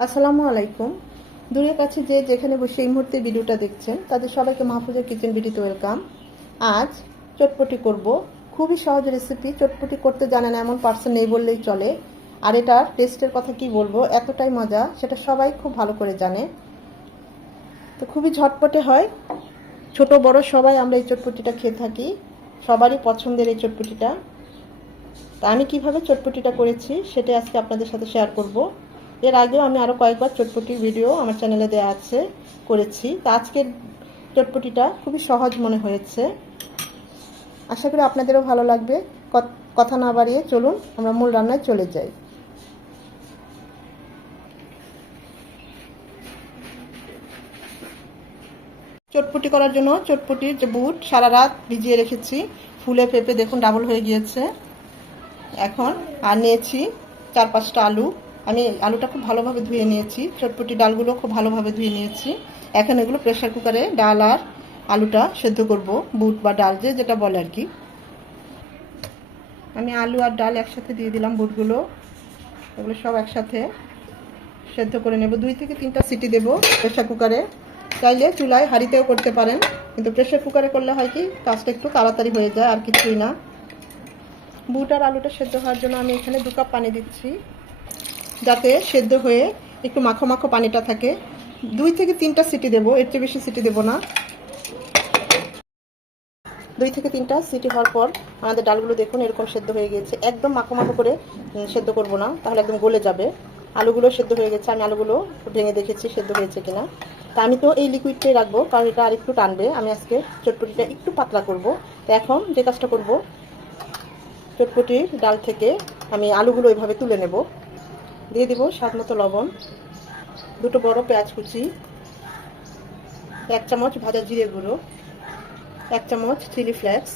আসসালামু আলাইকুম। দূরের কাছে যে যেখানে বসে এই মুহূর্তে ভিডিওটা দেখছেন, তাদের সবাইকে মাহফুজের কিচেন ভিডিওতে ওয়েলকাম আজ চটপটি করব। খুবই সহজ রেসিপি চটপটি করতে জানে না এমন পার্সন নেই বললেই চলে। আর এটার টেস্টের কথা কি বলব, এতটাই মজা, সেটা সবাই খুব ভালো করে জানে। তো খুবই ঝটপটে হয়। ছোট, বড় সবাই আমরা এই চটপটিটা খেয়ে থাকি। সবারই পছন্দের এই চটপটিটা। তা আমি কীভাবে চটপটিটা করেছি, সেটা আজকে আপনাদের সাথে শেয়ার করব। এর আগেও আমি আরও কয়েকবার চটপটির ভিডিও আমার চ্যানেলে দেওয়া আছে, করেছি। তা আজকের চটপটিটা খুবই সহজ মনে হয়েছে। আশা করি আপনাদেরও ভালো লাগবে। কথা না বাড়িয়ে চলুন, আমরা মূল রান্নায় চলে যাই। চটপটি করার জন্য চটপটির যে বুট, সারা রাত ভিজিয়ে রেখেছি। ফুলে ফেপে দেখুন ডাবল হয়ে গিয়েছে। এখন আর নিয়েছি চার পাঁচটা আলু। আমি আলুটা খুব ভালোভাবে ধুয়ে নিয়েছি। চটপটি ডালগুলো খুব ভালোভাবে ধুয়ে নিয়েছি। এখন এগুলো প্রেশার কুকারে ডাল আর আলুটা সেদ্ধ করব, বুট বা ডাল যে যেটা বলে আর কি। আমি আলু আর ডাল একসাথে দিয়ে দিলাম বুটগুলো। এগুলো সব একসাথে সেদ্ধ করে নেব। দুই থেকে তিনটা সিটি দেব প্রেশার কুকারে। চাইলে চুলায় হাঁড়িতেও করতে পারেন, কিন্তু প্রেশার কুকারে করলে হয় কি, কাজটা একটু তাড়াতাড়ি হয়ে যায় আর কিছুই না। বুট আর আলুটা সেদ্ধ হওয়ার জন্য আমি এখানে দু কাপ পানি দিচ্ছি। যাতে সেদ্ধ হয়ে একটু মাখো মাখো পানিটা থাকে। দুই থেকে তিনটা সিটি দেবো, এর চেয়ে বেশি সিটি দেবো না। দুই থেকে তিনটা সিটি হওয়ার পর আমাদের ডালগুলো দেখুন, এরকম সেদ্ধ হয়ে গিয়েছে একদম মাখো মাখো করে সেদ্ধ করব না, তাহলে একদম গলে যাবে। আলুগুলো সেদ্ধ হয়ে গেছে, আমি আলুগুলো ভেঙে দেখেছি সেদ্ধ হয়েছে কিনা। তা আমি তো এই লিকুইডটাই রাখব, কারণ এটা আরেকটু টানবে। আমি আজকে চটপটিটা একটু পাতলা করব। তো এখন যে কাজটা করব, চটপটির ডাল থেকে আমি আলুগুলো এভাবে তুলে নেব। দিয়ে দিব স্বাদ মতো লবণ, দুটো বড় পেঁয়াজ কুচি, এক চামচ ভাজা জিরে গুঁড়ো, এক চামচ চিলি ফ্লেক্স।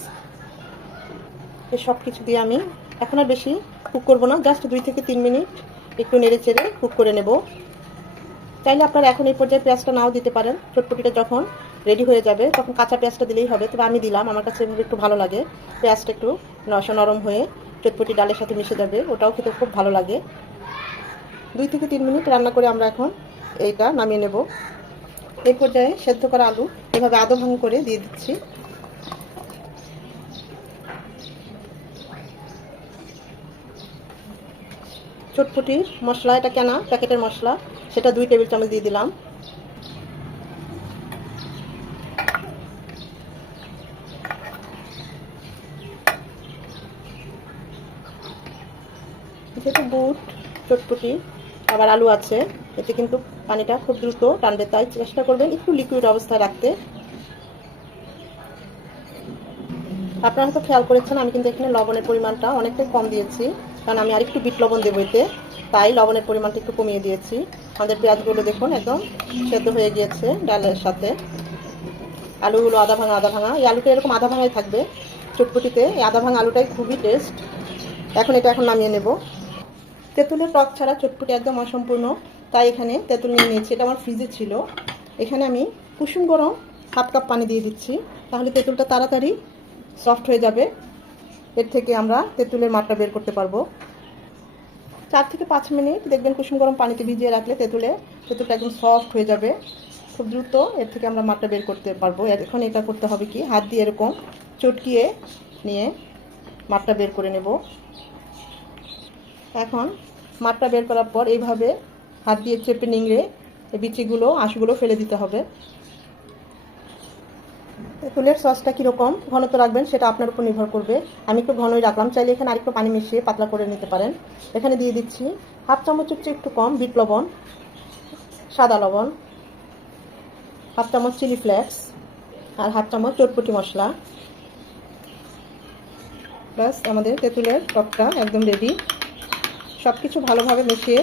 এই সব কিছু দিয়ে আমি এখন আর বেশি কুক করব না জাস্ট দুই থেকে তিন মিনিট একটু নেড়ে চেড়ে কুক করে নেব। চাইলে আপনারা এখন এই পর্যায়ে পেঁয়াজটা নাও দিতে পারেন, চটপটিটা যখন রেডি হয়ে যাবে, তখন কাঁচা পেঁয়াজটা দিলেই হবে। তবে আমি দিলাম, আমার কাছে এভাবে একটু ভালো লাগে। পেঁয়াজটা একটু নরম হয়ে চটপটি ডালের সাথে মিশে যাবে, ওটাও খেতে খুব ভালো লাগে। দুই থেকে তিন মিনিট রান্না করে আমরা এখন এইটা নামিয়ে নেব। এই পর্যায়ে সেদ্ধ করা আলু এভাবে আদো ভাঙ করে দিয়ে দিচ্ছি। চটপটির মশলা, এটা কেনা প্যাকেটের মশলা, সেটা দুই টেবিল চামচ দিয়ে দিলাম। যেহেতু বুট, চটপটি আবার আলু আছে। এতে কিন্তু পানিটা খুব দ্রুত টানবে, তাই চেষ্টা করবেন একটু লিকুইড অবস্থায় রাখতে। আপনারা হয়তো খেয়াল করেছেন, আমি কিন্তু এখানে লবণের পরিমাণটা অনেকটাই কম দিয়েছি, কারণ আমি আরেকটু বিট লবণ দেবো এতে, তাই লবণের পরিমাণটা একটু কমিয়ে দিয়েছি। আমাদের পেঁয়াজগুলো দেখুন, একদম সেদ্ধ হয়ে গিয়েছে ডালের সাথে। আলুগুলো আদা ভাঙা আদা ভাঙা, এই আলুটা এরকম আদা ভাঙাই থাকবে চটপটিতে। এই আদা ভাঙা আলুটাই খুবই টেস্ট এখন এটা এখন নামিয়ে নেব। তেঁতুলের টক ছাড়া চটপটি একদম অসম্পূর্ণ। তাই এখানে তেঁতুল নিয়ে নিয়েছি। এটা আমার ফ্রিজে ছিল। এখানে আমি কুসুম গরম হাফ কাপ পানি দিয়ে দিচ্ছি। তাহলে তেঁতুলটা তাড়াতাড়ি সফট হয়ে যাবে। এর থেকে আমরা তেঁতুলের মাত্রা বের করতে পারব। চার থেকে পাঁচ মিনিট দেখবেন কুসুম গরম পানিতে ভিজিয়ে রাখলে তেঁতুলে, তেঁতুলটা একদম সফট হয়ে যাবে। খুব দ্রুত এর থেকে আমরা মাত্রা বের করতে পারব। এখন এটা করতে হবে কি? হাত দিয়ে এরকম চটকিয়ে নিয়ে মাত্রা বের করে নেব। এখন মাঠটা বের করার পর এইভাবে হাত দিয়ে চেপে নিংড়ে এই বিচিগুলো, আঁশগুলো ফেলে দিতে হবে। ফুলের সসটা কীরকম ঘনত্ব রাখবেন সেটা আপনার উপর নির্ভর করবে। আমি একটু ঘনই রাখলাম, চাইলে এখানে আরেকটু পানি মিশিয়ে পাতলা করে নিতে পারেন। এখানে দিয়ে দিচ্ছি হাফ চামচ চেয়ে একটু কম বিট লবণ, সাদা লবণ, হাফ চামচ চিলি ফ্লেক্স আর হাফ চামচ চটপটি মশলা। প্লাস আমাদের তেঁতুলের টকটা একদম রেডি সব কিছু ভালোভাবে মিশিয়ে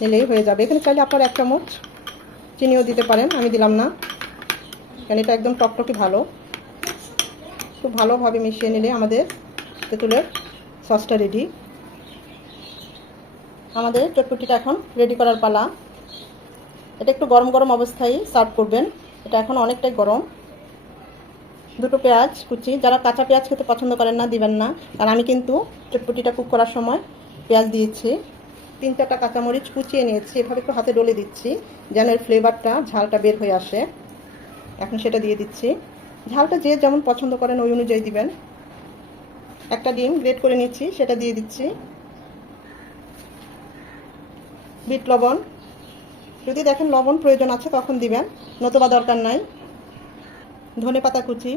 নিলেই হয়ে যাবে। এখানে চাইলে আপনার এক চামচ চিনিও দিতে পারেন, আমি দিলাম না। কারণ এটা একদম টকটকি ভালো। খুব ভালোভাবে মিশিয়ে নিলে আমাদের তেঁতুলের সসটা রেডি আমাদের চটপটিটা এখন রেডি করার পালা। এটা একটু গরম গরম অবস্থায় সার্ভ করবেন। এটা এখন অনেকটাই গরম। দুটো পেঁয়াজ কুচি, যারা কাঁচা পেঁয়াজ খেতে পছন্দ করেন না, দিবেন না। কারণ আমি কিন্তু চটপটিটা কুক করার সময় পেঁয়াজ দিয়েছি। তিন চারটা কাঁচামরিচ কুচিয়ে নিয়েছি। এভাবে একটু হাতে ডলে দিচ্ছি, যেন এর ফ্লেভারটা ঝালটা বের হয়ে আসে। এখন সেটা দিয়ে দিচ্ছি। ঝালটা যে যেমন পছন্দ করেন, ওই অনুযায়ী দিবেন। একটা ডিম গ্রেট করে নিচ্ছি সেটা দিয়ে দিচ্ছি। বিট লবণ। যদি দেখেন লবণ প্রয়োজন আছে, তখন দিবেন। নতুবা দরকার নাই। ধনে পাতা কুচি।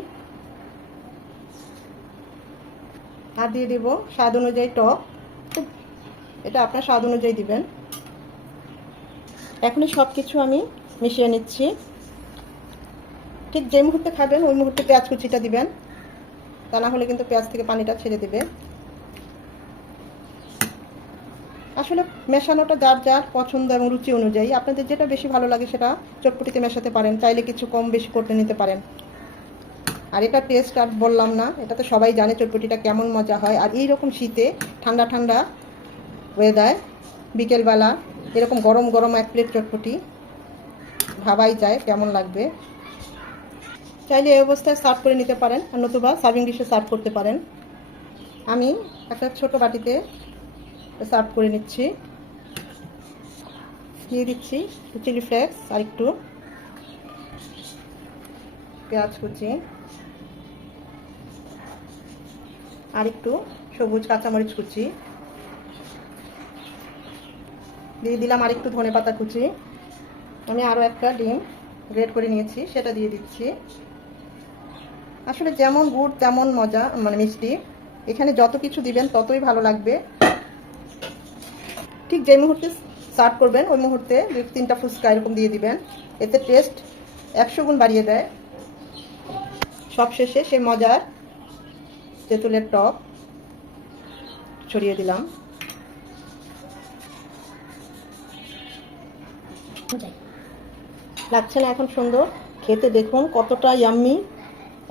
আর দিয়ে দেব স্বাদ অনুযায়ী টক। এটা আপনার স্বাদ অনুযায়ী দিবেন। এখনই সব কিছু আমি মিশিয়ে নিচ্ছি। ঠিক যে মুহূর্তে খাবেন, ওই মুহূর্তে পেঁয়াজ কুচিটা দিবেন। তা না হলে কিন্তু পেঁয়াজ থেকে পানিটা ছেড়ে দেবে। আসলে মেশানোটা যার যার পছন্দ এবং রুচি অনুযায়ী। আপনাদের যেটা বেশি ভালো লাগে সেটা চটপটিতে মেশাতে পারেন, চাইলে কিছু কম বেশি করতে নিতে পারেন। আর এটা টেস্ট আর বললাম না এটা তো সবাই জানে চটপটিটা কেমন মজা হয়। আর এই রকম শীতে ঠান্ডা ঠান্ডা ওয়েদার বিকেলবেলা এরকম গরম গরম এক প্লেট চটপটি, ভাবাই যায় কেমন লাগবে। চাইলে এই অবস্থায় সার্ভ করে নিতে পারেন, আর নতুবা সার্ভিং ডিশে সার্ভ করতে পারেন। আমি একটা ছোট বাটিতে সার্ভ করে নিচ্ছি। দিয়ে দিচ্ছি চিলি ফ্লেক্স আর একটু পেঁয়াজ কুচি। আর একটু সবুজ কাঁচামরিচ কুচি। দিয়ে দিলাম আর একটু ধনে পাতা কুচি। আমি আরও একটা ডিম গ্রেড করে নিয়েছি, সেটা দিয়ে দিচ্ছি। আসলে যেমন গুড়, তেমন মজা মানে মিষ্টি। এখানে যত কিছু দিবেন, ততই ভালো লাগবে। ঠিক যে মুহূর্তে সার্ভ করবেন, ওই মুহূর্তে দুই তিনটা ফুচকা এরকম দিয়ে দিবেন। এতে টেস্ট একশো গুণ বাড়িয়ে দেয়। সব শেষে সে মজার তেঁতুলের টক ছড়িয়ে দিলাম। লাগছে না এখন সুন্দর। খেতে দেখুন কতটা ইয়াম্মি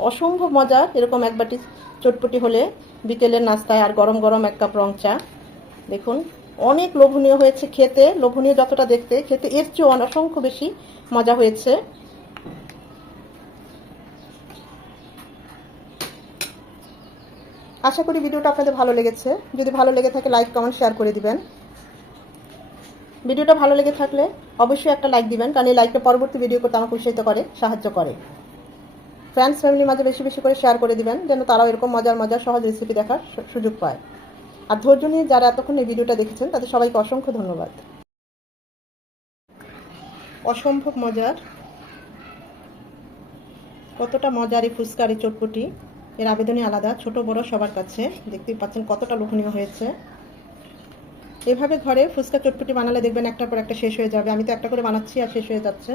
অসম্ভব মজা, এরকম এক বাটি চটপটি হলে বিকেলের নাস্তায় আর গরম গরম এক কাপ রং চা। দেখুন, অনেক লোভনীয় হয়েছে খেতে, লোভনীয় যতটা দেখতে, খেতে এর চেয়েও অসংখ্য বেশি মজা হয়েছে। আশা করি ভিডিওটা আপনাদের ভালো লেগেছে। যদি ভালো লেগে থাকে লাইক কমেন্ট শেয়ার করে দিবেন। ভিডিওটা ভালো লেগে থাকলে অবশ্যই একটা লাইক দিবেন, কারণ এই লাইকটা পরবর্তী ভিডিও করতে আমাকে উৎসাহিত করে, সাহায্য করে। ফ্রেন্ডস ফ্যামিলির মাঝে বেশি বেশি করে শেয়ার করে দিবেন, যেন তারাও এরকম মজার মজার সহজ রেসিপি দেখার সুযোগ পায়। আর ধৈর্য নিয়ে যারা এতক্ষণ এই ভিডিওটা দেখেছেন, তাদের সবাইকে অসংখ্য ধন্যবাদ। অসম্ভব মজার, কতটা মজার এই ফুচকার এই চটপটি। এর আবেদনই আলাদা, ছোট বড় সবার কাছে। দেখতেই পাচ্ছেন কতটা লোভনীয় হয়েছে। এভাবে ঘরে ফুচকা চটপটি বানালে দেখবেন একটার পর একটা শেষ হয়ে যাবে। আমি তো একটা করে বানাচ্ছি আর শেষ হয়ে যাচ্ছে।